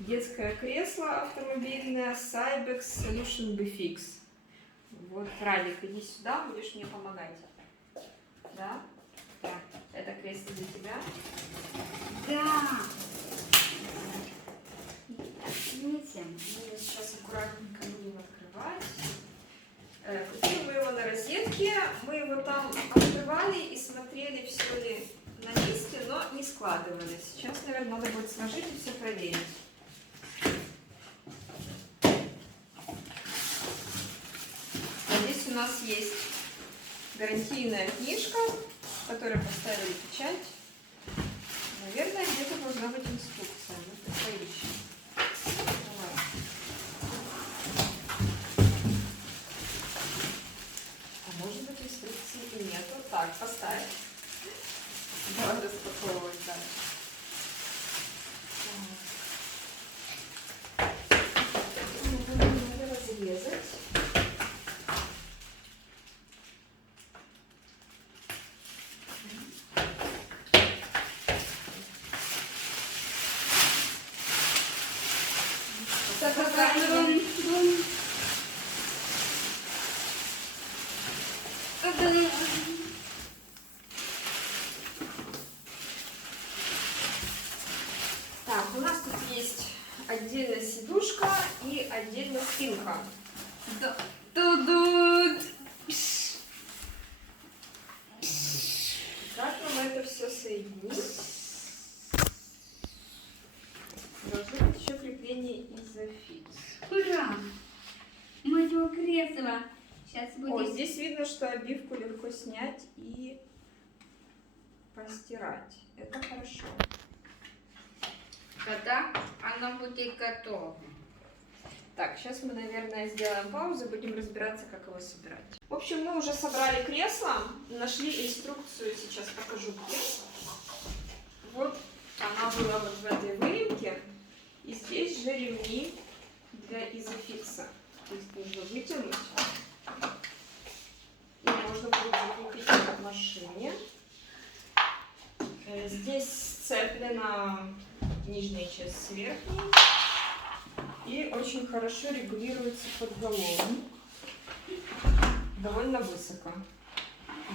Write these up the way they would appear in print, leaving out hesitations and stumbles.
Детское кресло автомобильное Cybex Solution BFix. Вот, Радик, иди сюда, будешь мне помогать. Да? Так, это кресло для тебя. Да. Извините. Мы сейчас аккуратненько будем открывать. Купили мы его на розетке. Мы его там открывали и смотрели, все ли на месте, но не складывали. Сейчас, наверное, надо будет сложить и все проверить. Здесь у нас есть гарантийная книжка, в которой поставили печать. Наверное, где-то должна быть инструкция. Мы поищем. Давай. А может быть, инструкции и нету. Так, поставь. Давай распаковывать дальше. Надо разрезать. Так, у нас тут есть отдельно сидушка и отдельно спинка. Как нам это все соединить? Должно быть еще крепление изофикс. Ура! Моего кресла. Сейчас О, будет. здесь видно, что обивку легко снять и постирать. Это хорошо. Когда она будет готова. Так, сейчас мы, наверное, сделаем паузу, будем разбираться, как его собирать. В общем, мы уже собрали кресло, нашли инструкцию, сейчас покажу где. Вот она была вот в этой выемке, и здесь же ремни для изофикса. То есть нужно вытянуть, и можно будет закрепить в машине. Здесь сцеплена нижняя часть с верхней. И очень хорошо регулируется подголовник. Довольно высоко.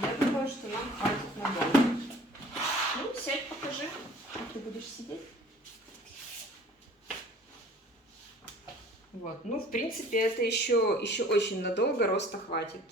Я думаю, что нам хватит надолго. Ну, сядь, покажи, как ты будешь сидеть. Вот, ну, в принципе, это еще очень надолго, роста хватит.